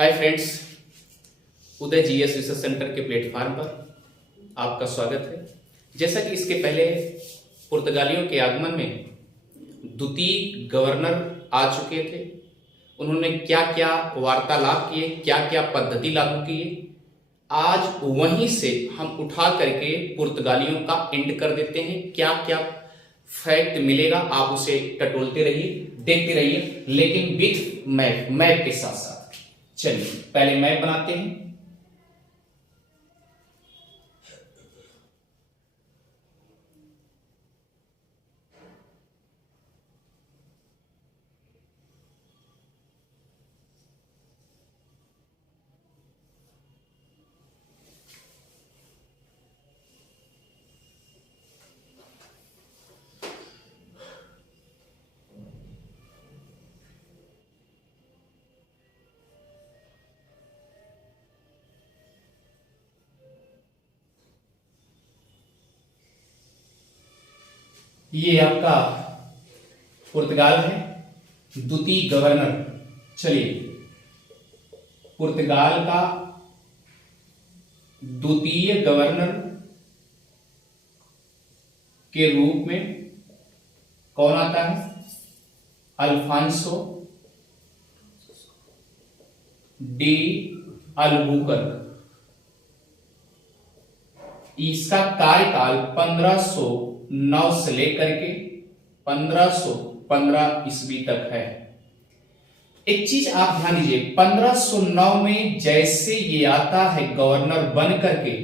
Hi friends, उदय GS research centre के platform पर आपका स्वागत है। जैसा कि इसके पहले पुर्तगालियों के आगमन में द्वितीय गवर्नर आ चुके थे, उन्होंने क्या क्या वार्तालाप किए, क्या क्या पद्धति लागू किए, आज वहीं से हम उठा करके पुर्तगालियों का एंड कर देते हैं। क्या क्या फैक्ट मिलेगा आप उसे टटोलते रहिए, देखते रहिए, लेकिन विथ मैप के साथ साथ। चलिए पहले मैप बनाते हैं। ये आपका पुर्तगाल है, द्वितीय गवर्नर। चलिए पुर्तगाल का द्वितीय गवर्नर के रूप में कौन आता है? Alfonso de Albuquerque. इसका कार्यकाल 1509 से लेकर के 1515 ईस्वी तक है। एक चीज आप ध्यान दीजिए, 1509 में जैसे ये आता है गवर्नर बन करके,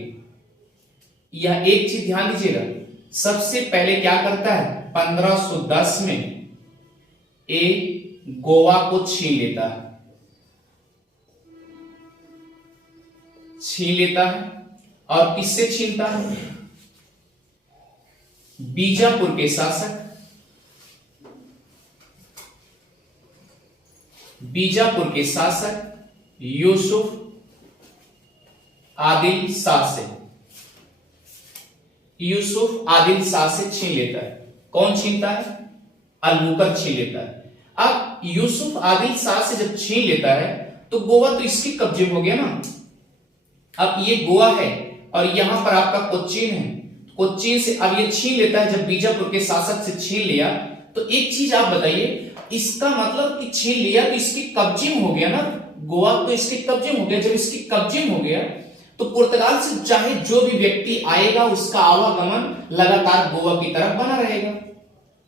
यह एक चीज ध्यान दीजिएगा, सबसे पहले क्या करता है? 1510 में ये गोवा को छीन लेता है और किससे छीनता है? बीजापुर के शासक यूसुफ आदिल शाह से छीन लेता है। कौन छीनता है? अल्बुकर्क छीन लेता है। अब यूसुफ आदिल शाह से जब छीन लेता है तो गोवा तो इसके कब्जे हो गया ना। अब ये गोवा है और यहां पर आपका कोच्चिन है, कोच्चिन से अब ये छीन लेता है। जब बीजापुर के शासक से छीन लिया तो एक चीज आप बताइए, इसका मतलब कि छीन लिया तो इसके कब्जे में हो गया ना, गोवा तो इसके कब्जे में हो गया। जब इसके कब्जे में हो गया तो पुर्तगाल से चाहे जो भी व्यक्ति आएगा उसका आवागमन लगातार गोवा की तरफ बना रहेगा।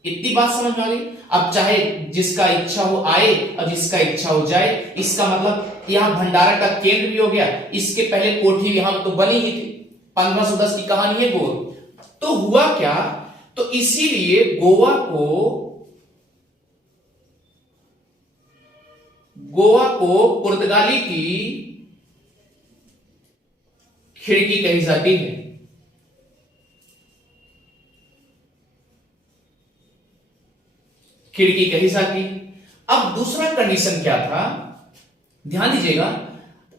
इतनी बात समझ में आ गई। अब चाहे जिसका इच्छा हो आए और जिसका इच्छा हो जाए, इसका मतलब यहां भंडारा का केंद्र भी हो गया। इसके पहले कोठी यहां तो बनी ही थी। 1510 की कहानी है गोवा। तो हुआ क्या? तो इसीलिए गोवा को पुर्तगाली की खिड़की कही जाती है। खिड़की कही जाती है। अब दूसरा कंडीशन क्या था, ध्यान दीजिएगा।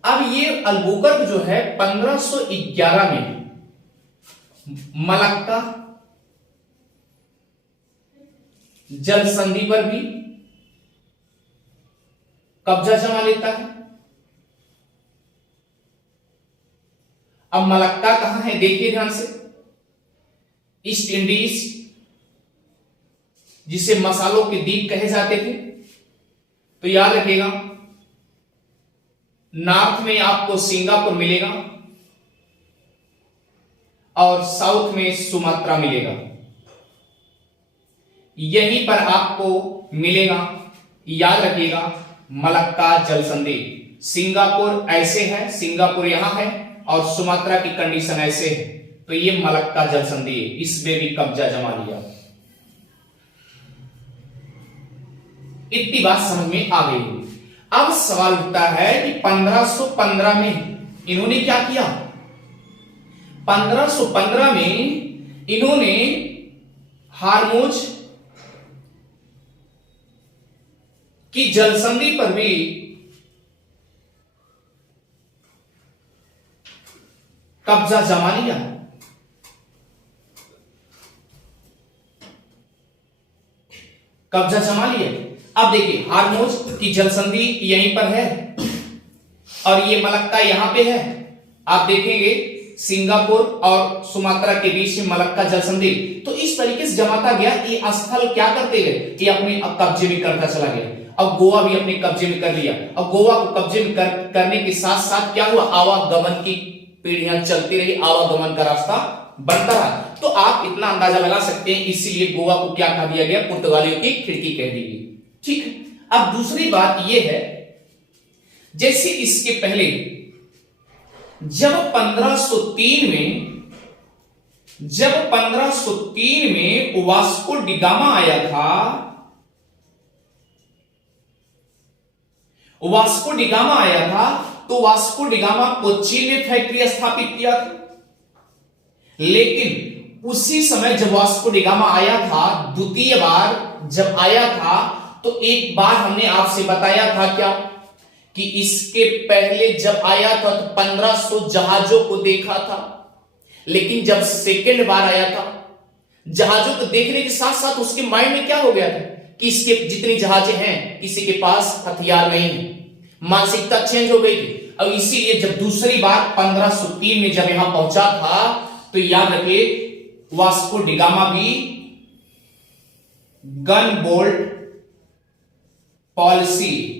अब ये अल्बुकर्क जो है 1511 में मलक्का जल संधि पर भी कब्जा जमा लेता है। अब मलक्का कहां है? देखिए ध्यान से, ईस्ट इंडीज, जिसे मसालों के द्वीप कहे जाते थे। तो याद रखिएगा, नॉर्थ में आपको सिंगापुर मिलेगा और साउथ में सुमात्रा मिलेगा। यहीं पर आपको मिलेगा, याद रखिएगा, मलक्का जल संधि। सिंगापुर ऐसे है, सिंगापुर यहां है और सुमात्रा की कंडीशन ऐसे है। तो ये मलक्का जल संधि है, इसमें भी कब्जा जमा लिया। इतनी बात समझ में आ गई। अब सवाल उठता है कि 1515 में इन्होंने क्या किया? 1515 में इन्होंने हारमोज की जलसंधि पर भी कब्जा जमा लिया। अब देखिए हारमोज की जलसंधि यहीं पर है और ये मलक्का यहां पे है। आप देखेंगे सिंगापुर और सुमात्रा के बीच में मलक्का जल संधि। तो इस तरीके से जमाता गया, ये स्थल क्या करते गए कि अपने कब्जे में करता चला गया। अब गोवा भी अपने कब्जे में कर लिया। अब गोवा को कब्जे में करने के साथ साथ क्या हुआ, आवागमन की पीढ़ियां चलती रही, आवागमन का रास्ता बनता रहा। तो आप इतना अंदाजा लगा सकते हैं, इसीलिए गोवा को क्या कहा दिया गया, पुर्तगालियों की खिड़की कह दी गई। ठीक है। अब दूसरी बात यह है, जैसे इसके पहले जब 1503 में वास्को डिगामा आया था, तो वास्को डिगामा कोच्चि में फैक्ट्री स्थापित किया था। लेकिन उसी समय जब वास्को डिगामा आया था, द्वितीय बार जब आया था, तो एक बार हमने आपसे बताया था क्या कि इसके पहले जब आया था तो 1500 जहाजों को देखा था। लेकिन जब सेकेंड बार आया था, जहाजों को देखने के साथ साथ उसके माइंड में क्या हो गया था कि इसके जितनी जहाजें हैं किसी के पास हथियार नहीं है, मानसिकता चेंज हो गई थी। अब इसीलिए जब दूसरी बार 1503 में जब यहां पहुंचा था, तो याद रखिए वास्को डिगामा भी गन बोल्ट पॉलिसी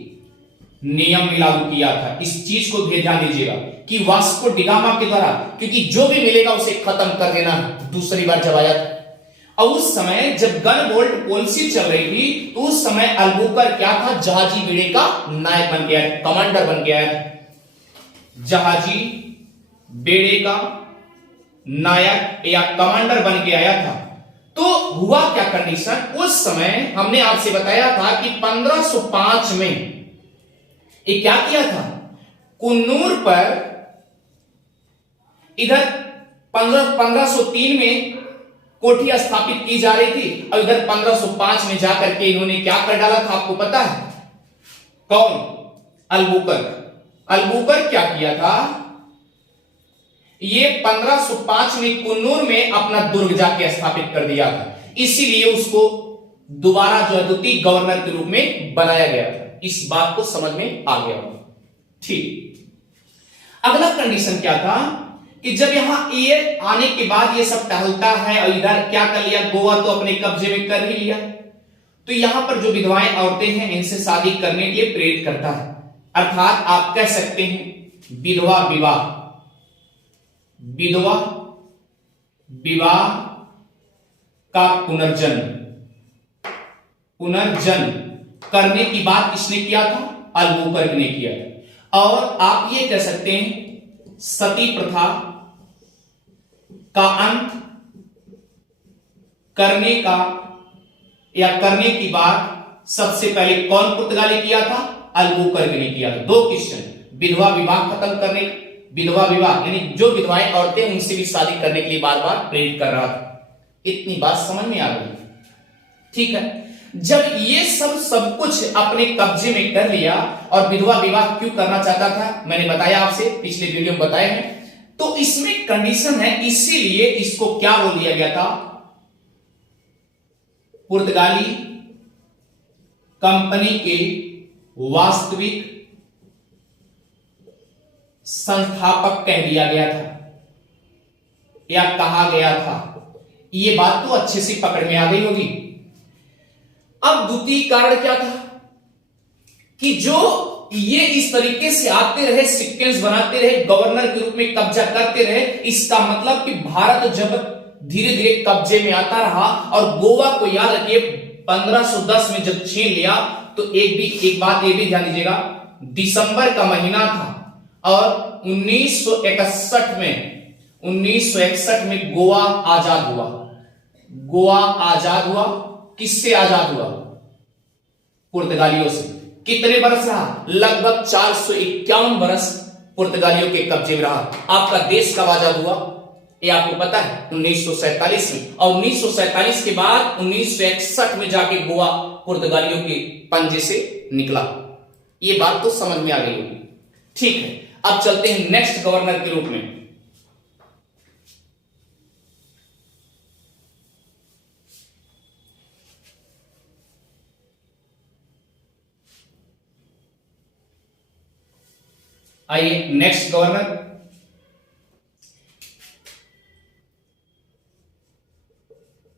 नियम में लागू किया था। इस चीज को ध्यान दीजिएगा कि वास्को डिगामा के द्वारा, क्योंकि जो भी मिलेगा उसे खत्म कर देना, दूसरी बार जब आया था। और उस समय जब गन बोल्ट पॉलिसी चल रही थी, तो उस समय अल्बुकर क्या था, जहाजी बेड़े का नायक बन गया, कमांडर बन गया है, जहाजी बेड़े का नायक या कमांडर बन के आया था। तो हुआ क्या कंडीशन, उस समय हमने आपसे बताया था कि 1505 में ये क्या किया था, कुन्नूर पर इधर 1503 में कोठी स्थापित की जा रही थी, और इधर 1505 में जाकर के इन्होंने क्या कर डाला था, आपको पता है कौन, अल्बुकर क्या किया था, ये 1505 में कुन्नूर में अपना दुर्ग जाके स्थापित कर दिया था। इसीलिए उसको दोबारा जो है द्वितीय गवर्नर के रूप में बनाया गया था। इस बात को समझ में आ गया। ठीक, अगला कंडीशन क्या था कि जब यहां ये आने के बाद ये सब टहलता है और इधर क्या कर लिया, गोवा तो अपने कब्जे में कर ही लिया, तो यहां पर जो विधवाएं औरतें हैं इनसे शादी करने के लिए प्रेरित करता है। अर्थात आप कह सकते हैं विधवा विवाह का पुनर्जन्म करने की बात किसने किया था, अल्बुकर्क ने किया था। और आप ये कह सकते हैं सती प्रथा का अंत करने की बात सबसे पहले कौन पुर्तगाली किया था, अल्बुकर्क ने किया था। दो क्वेश्चन, विधवा विवाह खत्म करने, विधवा विवाह यानी जो विधवाएं औरतें उनसे भी शादी करने के लिए बार बार प्रेरित कर रहा था। इतनी बात समझ में आ गई। ठीक है, जब ये सब कुछ अपने कब्जे में कर लिया और विधवा विवाह क्यों करना चाहता था, मैंने बताया आपसे पिछले वीडियो में बताए हैं। तो इसमें कंडीशन है, इसीलिए इसको क्या बोल दिया गया था, पुर्तगाली कंपनी के वास्तविक संस्थापक कह दिया गया था या कहा गया था। यह बात तो अच्छे से पकड़ में आ गई होगी। अब द्वितीय कारण क्या था कि जो ये इस तरीके से आते रहे, सीक्वेंस बनाते रहे, गवर्नर के रूप में कब्जा करते रहे, इसका मतलब कि भारत जब धीरे धीरे कब्जे में आता रहा और गोवा को याद रखिए 1510 में जब छीन लिया, तो एक बात ये भी ध्यान दीजिएगा, दिसंबर का महीना था और 1961 में गोवा आजाद हुआ। किससे आजाद हुआ, पुर्तगालियों से। कितने बरस रहा, लगभग 451 बरस पुर्तगालियों के कब्जे में रहा। आपका देश कब आजाद हुआ, ये आपको पता है, 1947 में। और 1947 के बाद 1961 में जाके गोवा पुर्तगालियों के पंजे से निकला। ये बात तो समझ में आ गई होगी। ठीक है, अब चलते हैं नेक्स्ट गवर्नर के रूप में। आइए नेक्स्ट गवर्नर,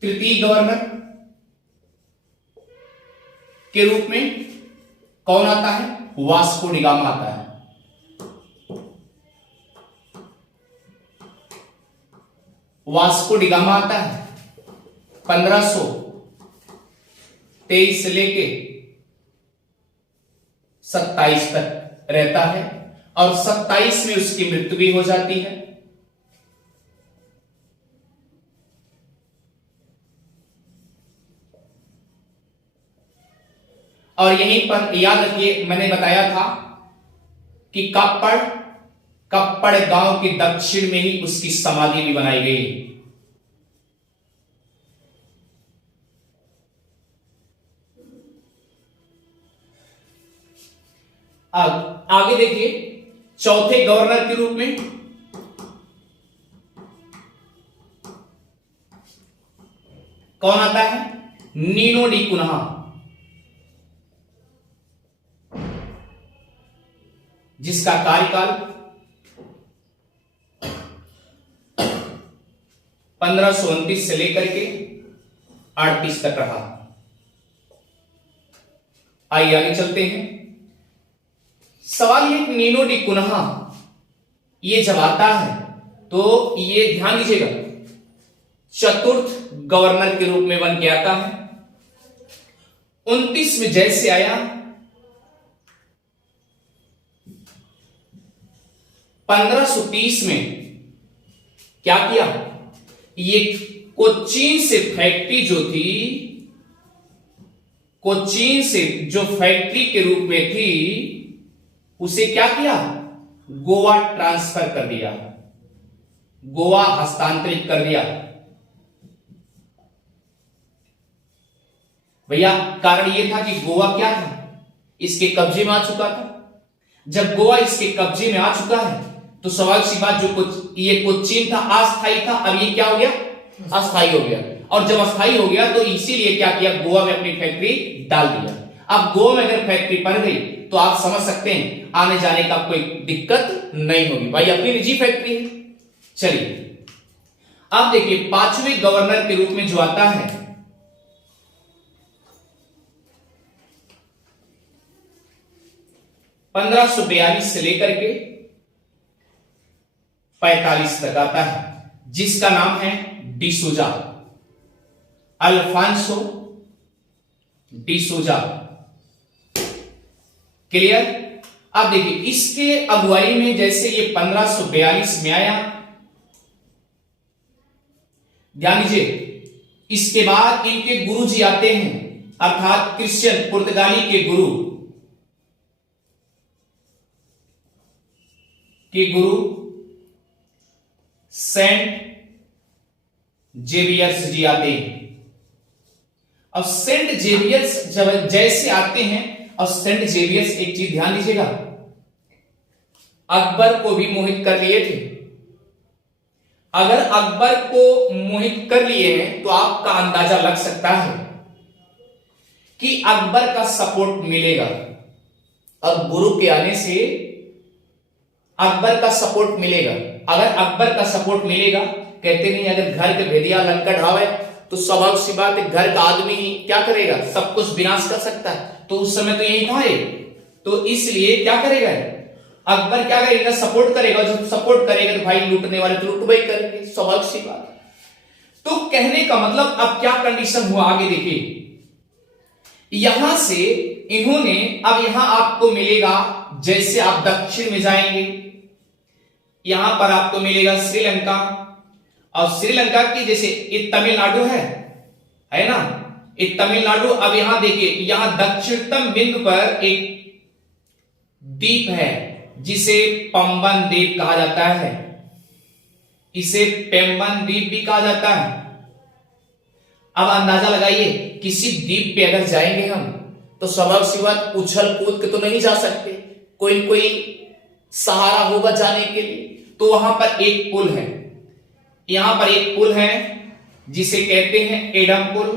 तृतीय गवर्नर के रूप में कौन आता है? वास्को डी गामा आता है। वास्को डी गामा आता है 1523 से लेके 27 तक रहता है और 27 में उसकी मृत्यु भी हो जाती है। और यहीं पर याद रखिए, मैंने बताया था कि कप्पड़ गांव के दक्षिण में ही उसकी समाधि भी बनाई गई। अब आगे देखिए, चौथे गवर्नर के रूप में कौन आता है? नीनो डी कुन्हा, जिसका कार्यकाल 1529 से लेकर के 38 तक रहा। आइए आगे चलते हैं। सवाल ये कि नीनो डी कुन्हा ये जब आता है तो ये ध्यान दीजिएगा, चतुर्थ गवर्नर के रूप में बन के आता है। 29 में जैसे आया, 1530 में क्या किया? ये कोचीन से फैक्ट्री जो थी, कोचीन से जो फैक्ट्री के रूप में थी, उसे क्या किया? गोवा ट्रांसफर कर दिया, गोवा हस्तांतरित कर दिया। भैया कारण यह था कि गोवा क्या था? इसके कब्जे में आ चुका था। जब गोवा इसके कब्जे में आ चुका है तो सवाल सी बात, जो ये कोचीन था अस्थायी था, अब ये क्या हो गया? अस्थायी हो गया। और जब अस्थायी हो गया तो इसीलिए क्या किया? गोवा में अपनी फैक्ट्री डाल दिया। अब गोवा में अगर फैक्ट्री पड़ गई तो आप समझ सकते हैं आने जाने का कोई दिक्कत नहीं होगी, भाई अपनी निजी फैक्ट्री है। चलिए अब देखिए, पांचवें गवर्नर के रूप में जो आता है 1542 से लेकर के 45 तक आता है, जिसका नाम है डिसूजा, अल्फांसो डिसूजा। क्लियर? अब देखिए, इसके अगुवाई में जैसे ये 1542 में आया, ध्यान दीजिए, इसके बाद इनके गुरु जी आते हैं, अर्थात क्रिश्चियन पुर्तगाली के गुरु सेंट जेवियर्स जी आते हैं। अब सेंट जेवियर्स जब जैसे आते हैं, और सेंट जेवियर्स एक चीज ध्यान दीजिएगा, अकबर को भी मोहित कर लिए थे। अगर अकबर को मोहित कर लिए हैं तो आपका अंदाजा लग सकता है कि अकबर का सपोर्ट मिलेगा। अब गुरु के आने से अकबर का सपोर्ट मिलेगा। अगर अकबर का सपोर्ट मिलेगा, कहते नहीं अगर घर के भेदिया लंका ढावे तो स्वाभाविक सी बात है घर का आदमी ही क्या करेगा? सब कुछ विनाश कर सकता है। तो उस समय तो यही था, तो इसलिए क्या करेगा अकबर? क्या करेगा? सपोर्ट करेगा। जब सपोर्ट करेगा तो भाई लूटने वाले तो लूट वही करेंगे, स्वाभाविक सी बात। तो कहने का मतलब अब क्या कंडीशन हुआ, आगे देखिए। यहां से इन्होंने, अब यहां आपको मिलेगा, जैसे आप दक्षिण में जाएंगे यहां पर आपको मिलेगा श्रीलंका, और श्रीलंका की जैसे ये तमिलनाडु है ना, ये तमिलनाडु। अब यहां देखिए, यहां दक्षिणतम बिंदु पर एक द्वीप है जिसे पंबन द्वीप कहा जाता है, इसे पेम्बन द्वीप भी कहा जाता है। अब अंदाजा लगाइए, किसी द्वीप पे अगर जाएंगे हम तो स्वाभाविक सी बात उछल कूद के तो नहीं जा सकते, कोई न कोई सहारा होगा जाने के लिए। तो वहां पर एक पुल है, यहां पर एक पुल है जिसे कहते हैं एडम पुल,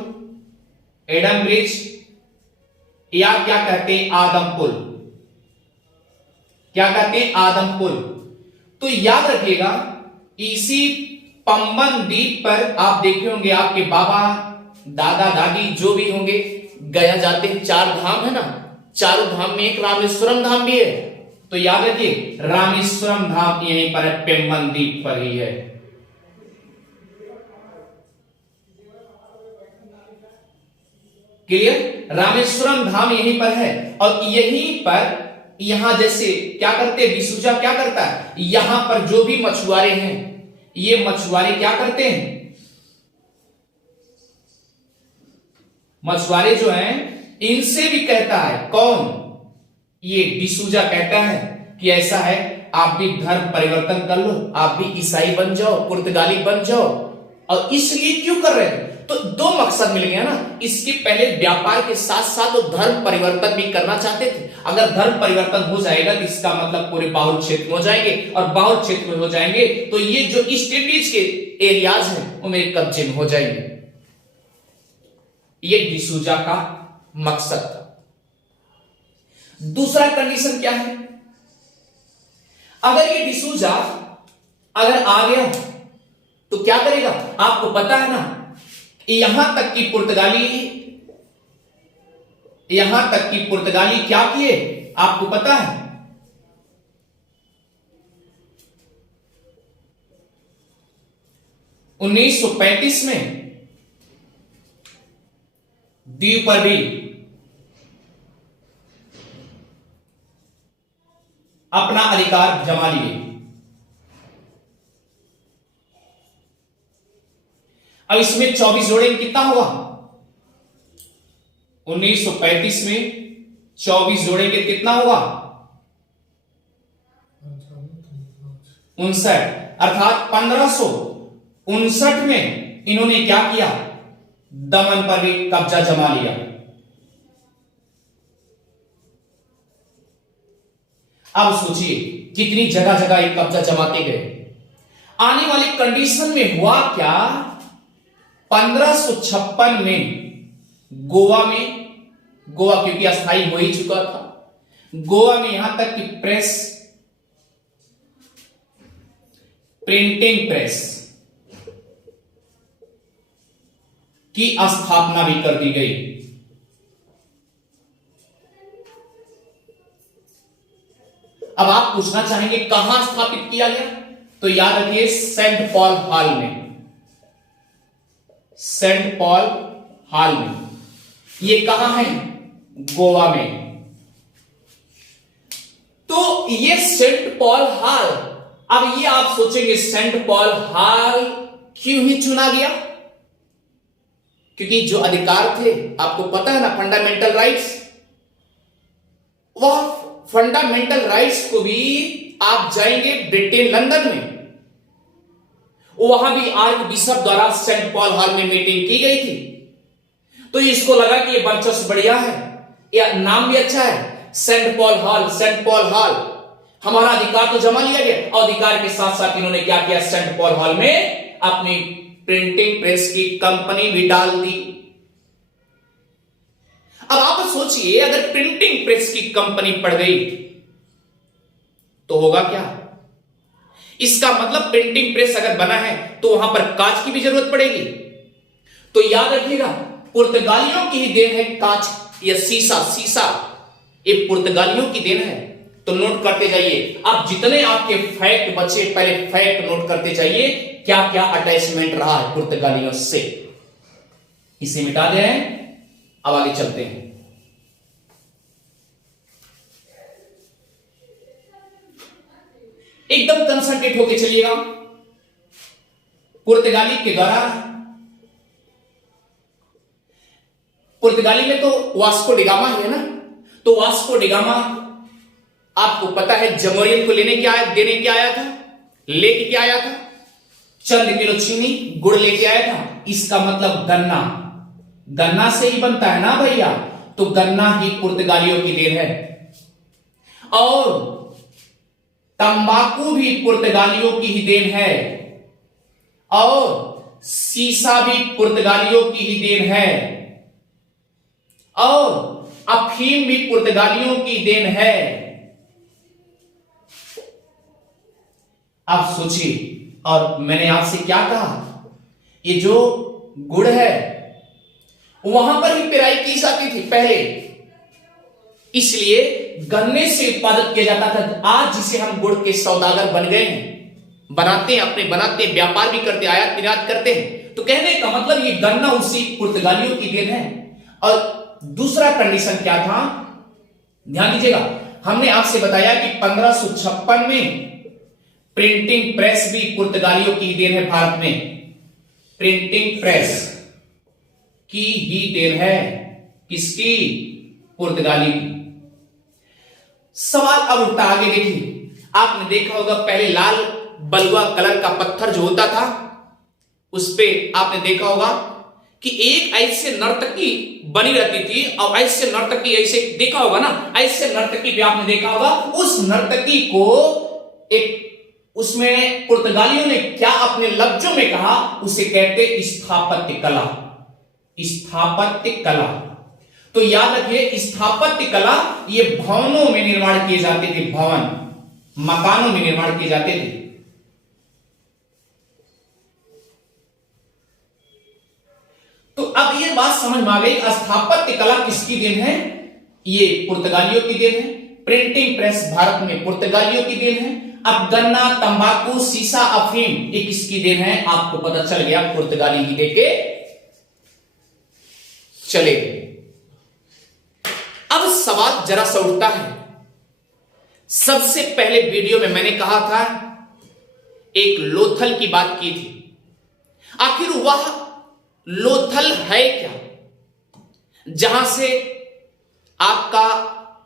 एडम ब्रिज, या क्या कहते हैं आदम पुल। क्या कहते हैं, आदमपुर। तो याद रखिएगा, इसी पंबन द्वीप पर आप देखे होंगे आपके बाबा दादा दादी जो भी होंगे गया जाते हैं, 4 धाम है ना, चारों धाम में एक रामेश्वरम धाम भी है। तो याद रखिए रामेश्वरम धाम यहीं पर है, पेम्बन द्वीप पर ही है। क्लियर, रामेश्वरम धाम यहीं पर है। और यहीं पर यहां जैसे क्या करते हैं, डिसूजा क्या करता है, यहां पर जो भी मछुआरे हैं, ये मछुआरे क्या करते हैं, मछुआरे जो हैं इनसे भी कहता है, कौन, ये डिसूजा कहता है कि ऐसा है, आप भी धर्म परिवर्तन कर लो, आप भी ईसाई बन जाओ, पुर्तगाली बन जाओ। और इसलिए क्यों कर रहे हैं, तो 2 मकसद मिल गया ना। इसके पहले व्यापार के साथ साथ वो धर्म परिवर्तन भी करना चाहते थे। अगर धर्म परिवर्तन हो जाएगा तो इसका मतलब पूरे बाहुल क्षेत्र में हो जाएंगे, और बाहुल क्षेत्र में हो जाएंगे तो ये जो स्टेटीज के एरियाज हैं वो मेरे कब्जे में हो जाएंगे। ये डिसूजा का मकसद था। दूसरा कंडीशन क्या है, अगर ये डिसूजा अगर आ गया तो क्या करेगा, आपको पता है ना, यहां तक कि पुर्तगाली क्या किए आपको पता है, उन्नीस 1935 में द्वीप पर भी अपना अधिकार जमा लिए। अब इसमें 24 जोड़े कितना हुआ, 1935 में 24 जोड़े के कितना हुआ, 59, अर्थात 1559 में इन्होंने क्या किया, दमन पर भी कब्जा जमा लिया। अब सोचिए कितनी जगह जगह एक कब्जा जमाते गए। आने वाली कंडीशन में हुआ क्या, 1556 में गोवा क्योंकि अस्थायी हो ही चुका था, गोवा में यहां तक कि प्रिंटिंग प्रेस की स्थापना भी कर दी गई। अब आप पूछना चाहेंगे कहां स्थापित किया गया, तो याद रखिए सेंट पॉल हॉल में, सेंट पॉल हॉल में। ये कहां है, गोवा में। तो ये सेंट पॉल हॉल, अब ये आप सोचेंगे सेंट पॉल हॉल क्यों ही चुना गया, क्योंकि जो अधिकार थे आपको पता है ना, फंडामेंटल राइट्स, वह फंडामेंटल राइट्स को भी आप जाएंगे ब्रिटेन लंदन में, वहां भी आर्क बिशप द्वारा सेंट पॉल हॉल में मीटिंग की गई थी। तो इसको लगा कि ये वर्चस्व बढ़िया है, या नाम भी अच्छा है, Saint Paul Hall, Saint Paul Hall, हमारा अधिकार तो जमा लिया गया। और अधिकार के साथ साथ इन्होंने क्या किया, सेंट पॉल हॉल में अपनी प्रिंटिंग प्रेस की कंपनी भी डाल दी। अब आप सोचिए अगर प्रिंटिंग प्रेस की कंपनी पड़ गई तो होगा क्या, इसका मतलब प्रिंटिंग प्रेस अगर बना है तो वहां पर कांच की भी जरूरत पड़ेगी। तो याद रखिएगा पुर्तगालियों की ही देन है कांच या शीशा ये पुर्तगालियों की देन है। तो नोट करते जाइए, आप जितने आपके फैक्ट बचे पहले फैक्ट नोट करते जाइए, क्या क्या अटैचमेंट रहा है पुर्तगालियों से। इसे मिटा दे रहे हैं, अब आगे चलते हैं। एकदम कंसंट्रेट होके चलिएगा। पुर्तगाली के द्वारा, पुर्तगाली में तो वास्को डिगामा है ना, तो वास्को डिगामा आपको पता है जमोरियन को देने क्या आया था, लेके क्या आया था, चंद किलो चीनी गुड़ लेके आया था। इसका मतलब गन्ना से ही बनता है ना भैया, तो गन्ना ही पुर्तगालियों की देन है। और तंबाकू भी पुर्तगालियों की ही देन है, और शीशा भी पुर्तगालियों की ही देन है, और अफीम भी पुर्तगालियों की देन है। आप सोचिए, और मैंने आपसे क्या कहा, ये जो गुड़ है वहां पर ही पेराई की जाती थी पहले, इसलिए गन्ने से उत्पादित किया जाता था। आज जिसे हम गुड़ के सौदागर बन गए हैं, बनाते हैं, बनाते हैं, व्यापार भी करते, आयात निर्यात करते हैं, तो कहने का मतलब ये गन्ना उसी पुर्तगालियों की देन है। और दूसरा कंडीशन क्या था, ध्यान दीजिएगा, हमने आपसे बताया कि 1556 में प्रिंटिंग प्रेस भी पुर्तगालियों की देन है। भारत में प्रिंटिंग प्रेस की ही देन है, किसकी? पुर्तगाली की। सवाल अब उठता, आगे देखिए, आपने देखा होगा पहले लाल बलुआ कलर का पत्थर जो होता था, उस पे आपने देखा होगा कि एक ऐसे नर्तकी बनी रहती थी, और ऐसे नर्तकी, ऐसे देखा होगा ना, ऐसे नर्तकी भी आपने देखा होगा। उस नर्तकी को एक, उसमें पुर्तगालियों ने क्या अपने लफ्जों में कहा, उसे कहते स्थापत्य कला। स्थापत्य कला, तो याद रखिए, स्थापत्य कला ये भवनों में निर्माण किए जाते थे, भवन, मकानों में निर्माण किए जाते थे। तो अब ये बात समझ में आ गई, स्थापत्य कला किसकी देन है? ये पुर्तगालियों की देन है। प्रिंटिंग प्रेस भारत में पुर्तगालियों की देन है। अब गन्ना, तंबाकू, सीसा, अफीम, ये किसकी देन है? आपको पता चल गया, पुर्तगाली ही देके चले गए। अब सवाल जरा सा उठता है, सबसे पहले वीडियो में मैंने कहा था, एक लोथल की बात की थी, आखिर वह लोथल है क्या, जहां से आपका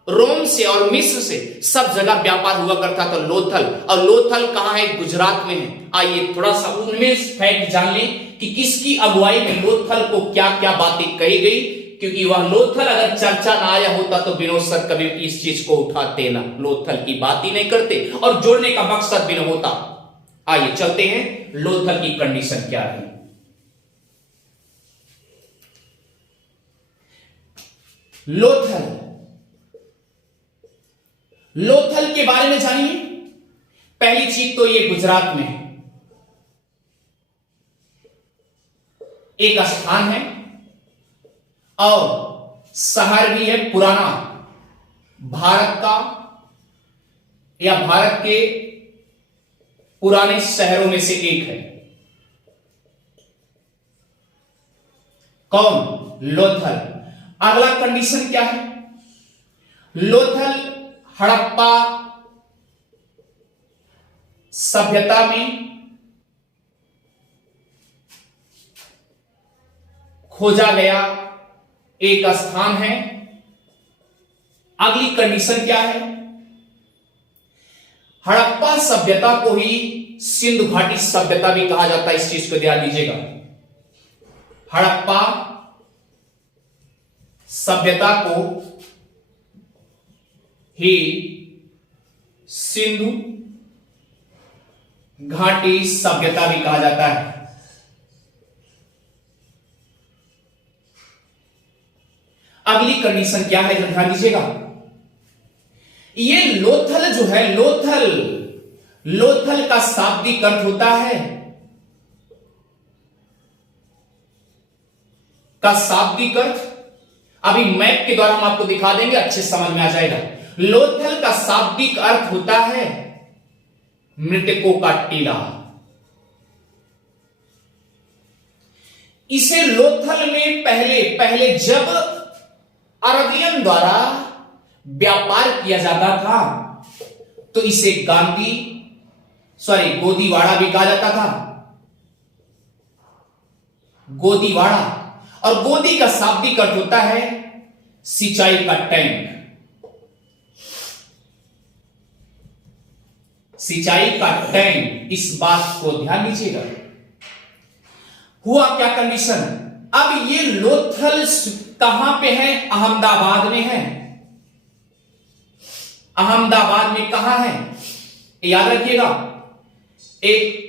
रोम से और मिस्र से सब जगह व्यापार हुआ करता था, लोथल। और लोथल कहां है? गुजरात में है। आइए थोड़ा सा उनमें फैक्ट जान लें कि किसकी अगुवाई में लोथल को क्या क्या बातें कही गई, क्योंकि वह लोथल अगर चर्चा ना आया होता तो विनोद सर कभी इस चीज को उठाते ना, लोथल की बात ही नहीं करते, और जोड़ने का मकसद भी न होता। आइए चलते हैं, लोथल की कंडीशन क्या है। लोथल, लोथल के बारे में जानिए। पहली चीज तो ये गुजरात में है, एक स्थान है और शहर भी है पुराना, भारत का या भारत के पुराने शहरों में से एक है। कौन? लोथल। अगला कंडीशन क्या है? लोथल हड़प्पा सभ्यता में खोजा गया एक स्थान है। अगली कंडीशन क्या है? हड़प्पा सभ्यता को ही सिंधु घाटी सभ्यता भी कहा जाता है, इस चीज को ध्यान दीजिएगा। हड़प्पा सभ्यता को ही सिंधु घाटी सभ्यता भी कहा जाता है। अगली कंडीशन क्या है, ध्यान दीजिएगा। ये लोथल जो है, लोथल, लोथल का शाब्दिक अर्थ होता है, का शाब्दिक अर्थ अभी मैप के द्वारा हम आपको दिखा देंगे, अच्छे समझ में आ जाएगा। लोथल का शाब्दिक अर्थ होता है मृतकों का टीला। इसे लोथल में पहले पहले जब अरबियन द्वारा व्यापार किया जाता था तो इसे गोदीवाड़ा भी कहा जाता था, गोदीवाड़ा। और गोदी का शाब्दिक अर्थ होता है सिंचाई का टैंक, सिंचाई का टैंक। इस बात को ध्यान दीजिएगा। हुआ क्या कंडीशन? अब ये लोथल कहां पे है? अहमदाबाद में है। अहमदाबाद में कहां है? याद रखिएगा, एक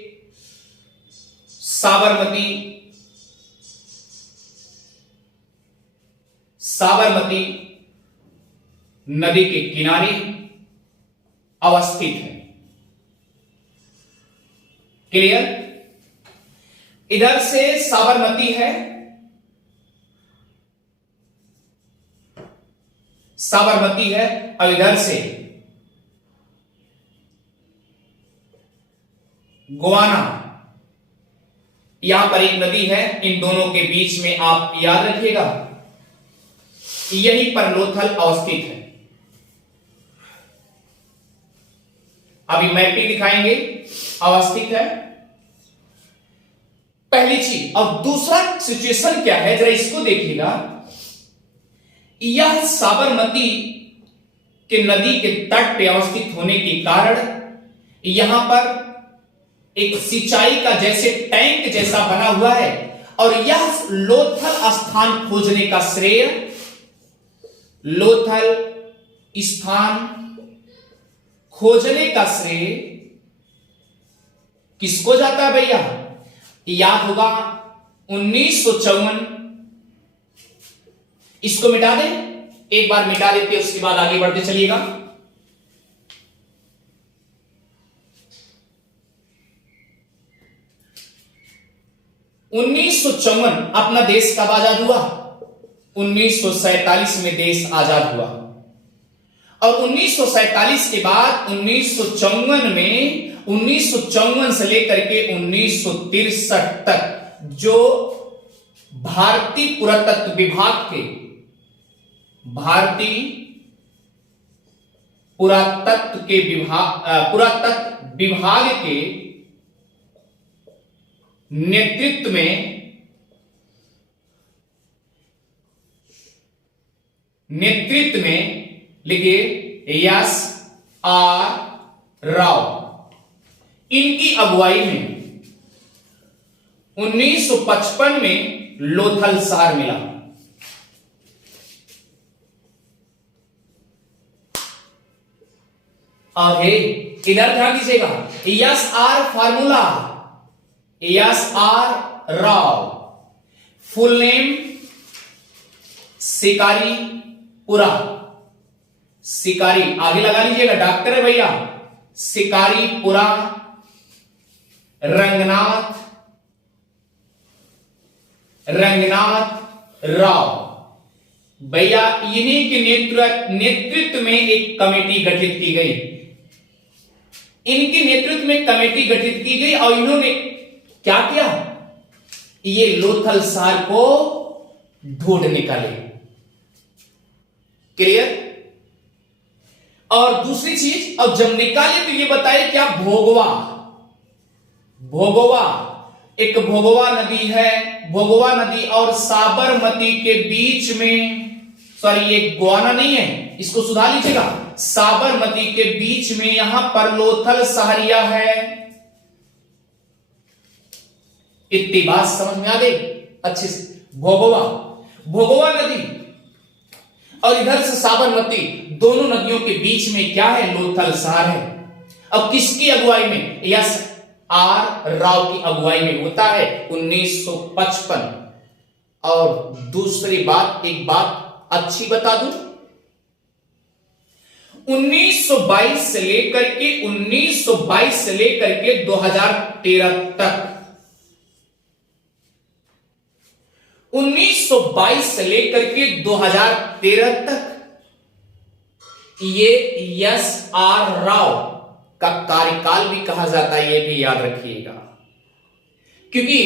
साबरमती नदी के किनारे अवस्थित है। क्लियर? इधर से साबरमती है, साबरमती है, और इधर से गोवाना, यहां पर एक नदी है, इन दोनों के बीच में आप याद रखिएगा यहीं पर लोथल अवस्थित है। अभी मैपिंग दिखाएंगे, अवस्थित है पहली चीज। और दूसरा सिचुएशन क्या है, जरा इसको देखिएगा। यह साबरमती के नदी के तट पे अवस्थित होने के कारण यहां पर एक सिंचाई का जैसे टैंक जैसा बना हुआ है, और यह लोथल स्थान खोजने का श्रेय, लोथल स्थान खोजने का श्रेय किसको जाता है भैया? याद होगा 1954। इसको मिटा दें, एक बार मिटा देते हैं, उसके बाद आगे बढ़ते चलिएगा। 1954 अपना देश कब आजाद हुआ? 1947 में देश आजाद हुआ। और 1947 के बाद 1954 में, 1954 से लेकर के 1963 तक जो भारतीय पुरातत्व विभाग के, भारतीय पुरातत्व विभाग के नेतृत्व में लिखिए एस आर राव, इनकी अगुवाई में 1955 में लोथल शहर मिला। आगे इधर ध्यान दीजिएगा, S R formula, S R Rao, full name Shikaripura, शिकारी आगे लगा लीजिएगा, डॉक्टर है भैया, शिकारीपुरा रंगनाथ राव भैया, इन्हीं के नेतृत्व में एक कमेटी गठित की गई। इनके नेतृत्व में कमेटी गठित की गई और इन्होंने क्या किया? ये लोथल शहर को ढूंढ निकाले। क्लियर? और दूसरी चीज, अब जब निकाले तो ये बताए क्या? भोगवा, भोगवा एक भोगवा नदी है, भोगवा नदी और साबरमती के बीच में, सॉरी ये गोवाना नहीं है, इसको सुधार लीजिएगा, साबरमती के बीच में यहां पर लोथल शहरिया है। इतनी बात समझ में आ गई अच्छे से? भोगवा, भोगवा नदी और इधर से साबरमती, दोनों नदियों के बीच में क्या है? लोथल शहर है। अब किसकी अगुवाई में? एस आर राव की अगुवाई में होता है 1955। और दूसरी बात, एक बात अच्छी बता दूं, 1922 से लेकर के 2013 तक, 1922 से लेकर के 2013 तक ये एस आर राव का कार्यकाल भी कहा जाता है, ये भी याद रखिएगा, क्योंकि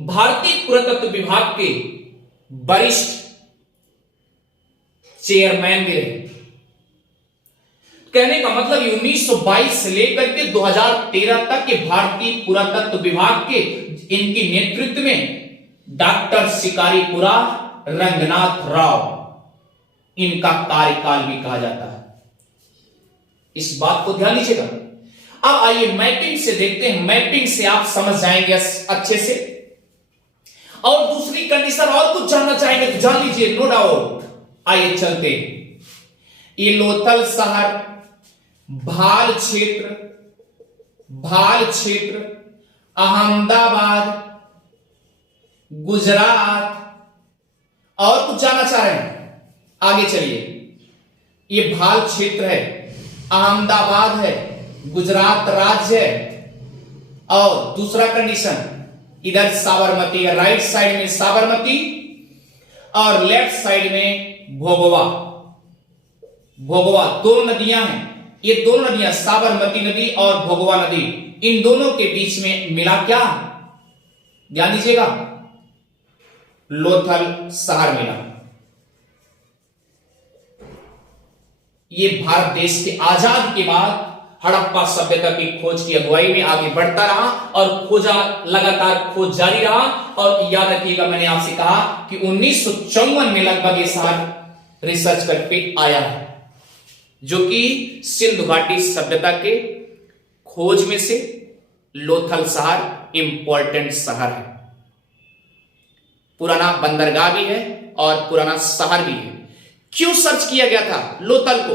भारतीय पुरातत्व विभाग के वरिष्ठ चेयरमैन भी रहे। कहने का मतलब 1922 से लेकर के 2013 तक के भारतीय पुरातत्व विभाग के इनके नेतृत्व में डॉक्टर शिकारीपुरा रंगनाथ राव, इनका कार्यकाल भी कहा जाता है। इस बात को ध्यान दीजिएगा। अब आइए मैपिंग से देखते हैं, मैपिंग से आप समझ जाएंगे अच्छे से। और दूसरी कंडीशन और कुछ जानना चाहेंगे तो जान लीजिए, नो डाउट। आइए चलते हैं। ये लोथल शहर भाल क्षेत्र अहमदाबाद गुजरात, और कुछ जानना चाह रहे हैं? आगे चलिए। ये भाल क्षेत्र है, अहमदाबाद है, गुजरात राज्य है, और दूसरा कंडीशन, इधर साबरमती, राइट साइड में साबरमती और लेफ्ट साइड में भोगवा। भोगवा दोनों नदियां हैं, ये दोनों नदियां साबरमती नदी और भोगवा नदी, इन दोनों के बीच में मिला क्या, ध्यान दीजिएगा, लोथल शहर मिला। ये भारत देश के आजाद के बाद हड़प्पा सभ्यता की खोज की अगुवाई में आगे बढ़ता रहा और खोजा, लगातार खोज जारी रहा। और याद रखिएगा, मैंने आपसे कहा कि 1954 में लगभग ये शहर रिसर्च करके आया है, जो कि सिंधु घाटी सभ्यता के खोज में से लोथल शहर इंपॉर्टेंट शहर है। पुराना बंदरगाह भी है और पुराना शहर भी है। क्यों सर्च किया गया था लोथल को?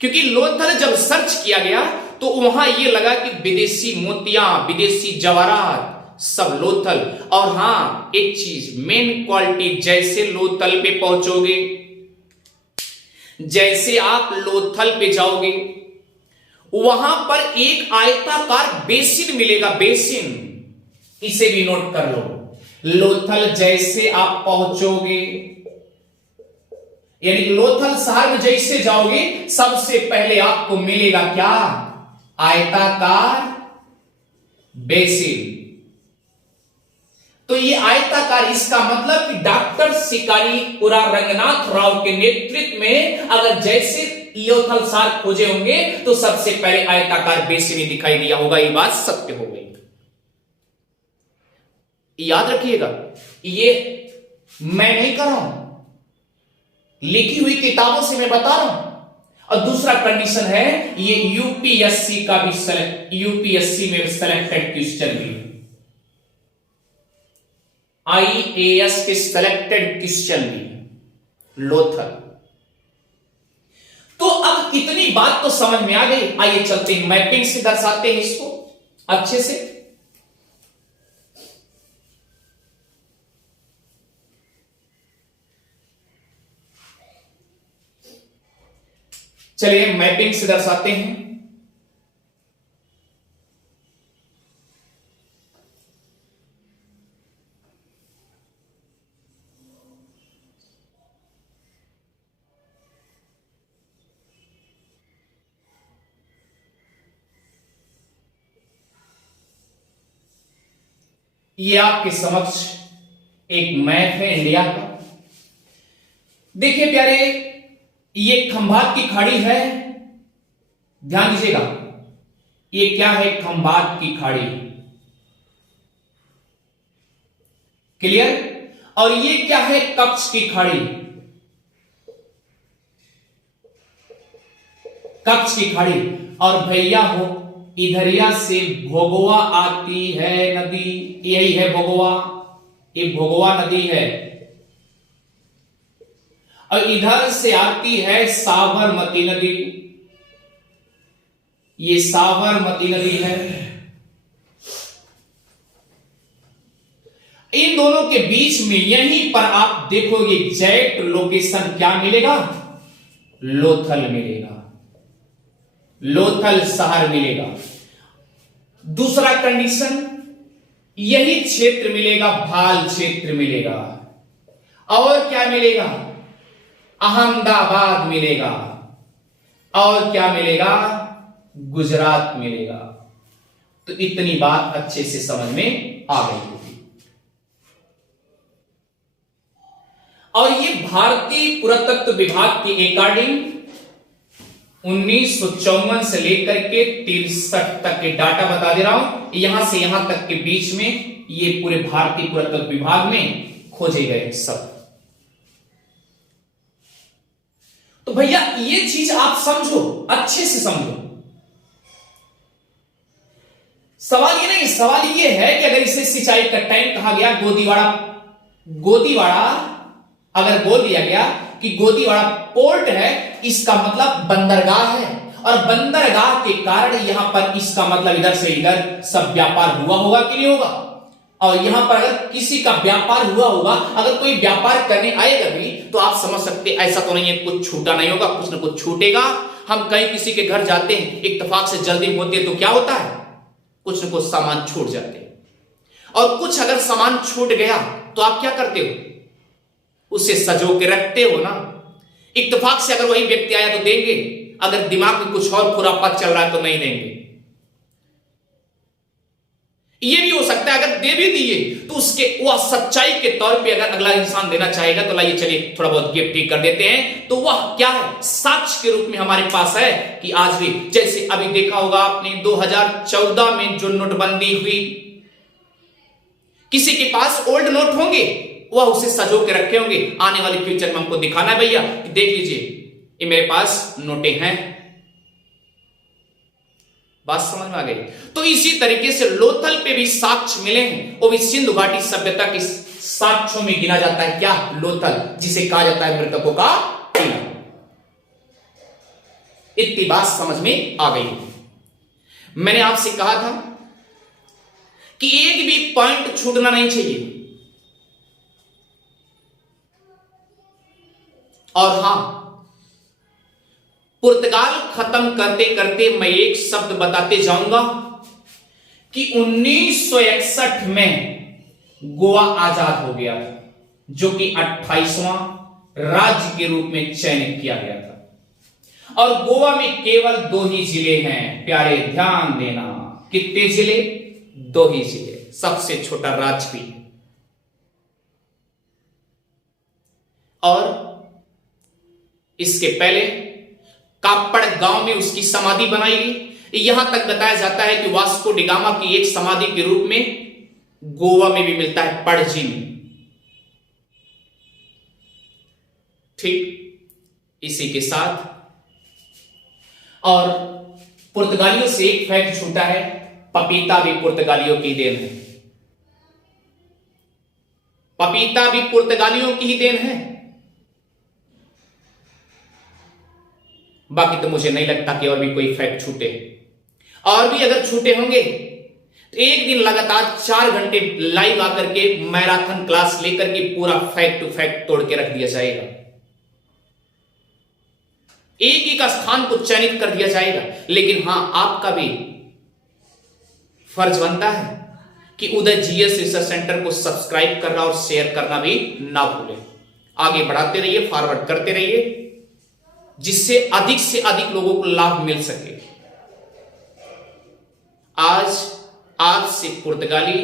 क्योंकि लोथल जब सर्च किया गया तो वहां यह लगा कि विदेशी मोतियां, विदेशी जवाहरात सब लोथल। और हां, एक चीज मेन क्वालिटी, जैसे लोथल पे पहुंचोगे, जैसे आप लोथल पे जाओगे, वहां पर एक आयताकार बेसिन मिलेगा, बेसिन, इसे भी नोट कर लो। लोथल जैसे आप पहुंचोगे, यानी लोथल शहर में जैसे जाओगे, सबसे पहले आपको मिलेगा क्या, आयताकार बेसिन। तो ये आयताकार, इसका मतलब कि डॉक्टर शिकारीपुरा रंगनाथ राव के नेतृत्व में अगर जैसे लोथल शहर खोजे होंगे तो सबसे पहले आयताकार बेसिन ही दिखाई दिया होगा। ये बात सत्य हो गई, याद रखिएगा। ये मैं नहीं कर रहा हूं, लिखी हुई किताबों से मैं बता रहा हूं। और दूसरा कंडीशन है, ये यूपीएससी का भी यूपीएससी में सिलेक्टेड क्वेश्चन भी, आईएएस के सिलेक्टेड क्वेश्चन भी लोथल। तो अब इतनी बात तो समझ में आ गई, आइए चलते हैं मैपिंग से दर्शाते हैं इसको अच्छे से। चलिए मैपिंग से दर्शाते हैं। ये आपके समक्ष एक मैप है इंडिया का। देखिए प्यारे, ये खंभात की खाड़ी है, ध्यान दीजिएगा। ये क्या है, खंभात की खाड़ी, क्लियर। और ये क्या है, कच्छ की खाड़ी, कच्छ की खाड़ी। और भैया हो, इधरिया से भोगवा आती है नदी, यही है भोगवा, ये भोगवा नदी है। और इधर से आती है साबरमती नदी, ये साबरमती नदी है। इन दोनों के बीच में यहीं पर आप देखोगे एग्जैक्ट लोकेशन क्या मिलेगा, लोथल मिलेगा, लोथल शहर मिलेगा। दूसरा कंडीशन, यही क्षेत्र मिलेगा, भाल क्षेत्र मिलेगा। और क्या मिलेगा, अहमदाबाद मिलेगा। और क्या मिलेगा, गुजरात मिलेगा। तो इतनी बात अच्छे से समझ में आ गई होगी। और ये भारतीय पुरातत्व विभाग के अकॉर्डिंग 1954 से लेकर के 63 तक के डाटा बता दे रहा हूं। यहां से यहां तक के बीच में ये पूरे भारतीय पुरातत्व विभाग में खोजे गए सब। तो भैया ये चीज आप समझो, अच्छे से समझो। सवाल ये नहीं, सवाल ये है कि अगर इसे सिंचाई का टैंक कहा गया, गोदीवाड़ा अगर बोल दिया गया कि गोदीवाड़ा पोर्ट है, इसका मतलब बंदरगाह है। और बंदरगाह के कारण यहां पर इसका मतलब इधर से इधर सब व्यापार हुआ होगा कि नहीं होगा। और यहां पर अगर किसी का व्यापार हुआ होगा, अगर कोई व्यापार करने आएगा भी, तो आप समझ सकते ऐसा तो नहीं है कुछ छूटा नहीं होगा, कुछ ना कुछ छूटेगा। हम कहीं किसी के घर जाते हैं, इत्तेफाक से जल्दी होती है तो क्या होता है, कुछ न कुछ सामान छूट जाते हैं, और कुछ अगर सामान छूट गया तो आप क्या करते हो, उसे सजो के रखते हो ना। इत्तेफाक से अगर वही व्यक्ति आया तो देंगे, अगर दिमाग में कुछ और खुरापात चल रहा है तो नहीं देंगे। ये भी हो सकता है अगर दे भी दिए तो उसके वह सच्चाई के तौर पे अगर अगला इंसान देना चाहेगा तो लाइए चलिए थोड़ा बहुत गिफ्ट ही कर देते हैं, तो वह क्या है, साक्ष्य के रूप में हमारे पास है कि आज भी, जैसे अभी देखा होगा आपने 2014 में जो नोटबंदी हुई, किसी के पास ओल्ड नोट होंगे, वह उसे सजो के रखे होंगे, आने वाले फ्यूचर में हमको दिखाना है भैया कि देख लीजिए ये मेरे पास नोटें हैं। बात समझ में आ गई। तो इसी तरीके से लोथल पे भी साक्ष्य मिले हैं, वो भी सिंधु घाटी सभ्यता के साक्ष्यों में गिना जाता है क्या, लोथल, जिसे कहा जाता है मृतकों का टीला। इतनी बात समझ में आ गई। मैंने आपसे कहा था कि एक भी पॉइंट छूटना नहीं चाहिए, और हां, पुर्तगाल खत्म करते करते मैं एक शब्द बताते जाऊंगा कि 1961 में गोवा आजाद हो गया था, जो कि 28वां राज्य के रूप में चयनित किया गया था। और गोवा में केवल 2 ही जिले हैं, प्यारे ध्यान देना, कितने जिले, 2 ही जिले, सबसे छोटा राज्य भी। और इसके पहले कापड़ गांव में उसकी समाधि बनाई गई। यहां तक बताया जाता है कि वास्को डी गामा की एक समाधि के रूप में गोवा में भी मिलता है, पणजी में। ठीक इसी के साथ और पुर्तगालियों से एक फैक्ट छूटा है, पपीता भी पुर्तगालियों की देन है। पपीता भी पुर्तगालियों की ही देन है। बाकी तो मुझे नहीं लगता कि और भी कोई फैक्ट छूटे, और भी अगर छूटे होंगे तो एक दिन लगातार 4 घंटे लाइव आकर के मैराथन क्लास लेकर के पूरा फैक्ट टू फैक्ट तोड़ के रख दिया जाएगा। एक एक स्थान को चयनित कर दिया जाएगा। लेकिन हां, आपका भी फर्ज बनता है कि उदय जीएस रिसर्च सेंटर को सब्सक्राइब करना और शेयर करना भी ना भूलें। आगे बढ़ाते रहिए, फॉरवर्ड करते रहिए, जिससे अधिक से अधिक लोगों को लाभ मिल सके। आज से पुर्तगाली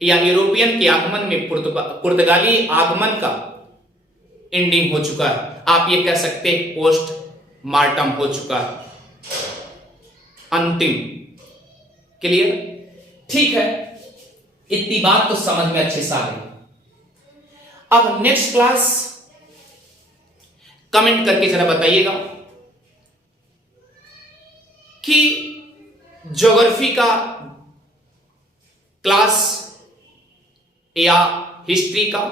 या यूरोपियन के आगमन में पुर्तगाली आगमन का एंडिंग हो चुका है। आप ये कह सकते हैं पोस्ट मार्टम हो चुका है, अंतिम। क्लियर? ठीक है, इतनी बात तो समझ में अच्छे से आ गई। अब नेक्स्ट क्लास कमेंट करके जरा बताइएगा कि ज्योग्राफी का क्लास या हिस्ट्री का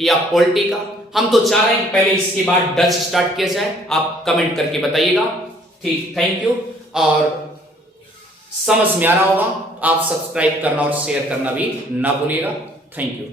या पॉलिटी का, हम तो चाह रहे हैं कि पहले इसके बाद डच स्टार्ट किया जाए। आप कमेंट करके बताइएगा। ठीक, थैंक यू। और समझ में आ रहा होगा, आप सब्सक्राइब करना और शेयर करना भी ना भूलिएगा। Thank you.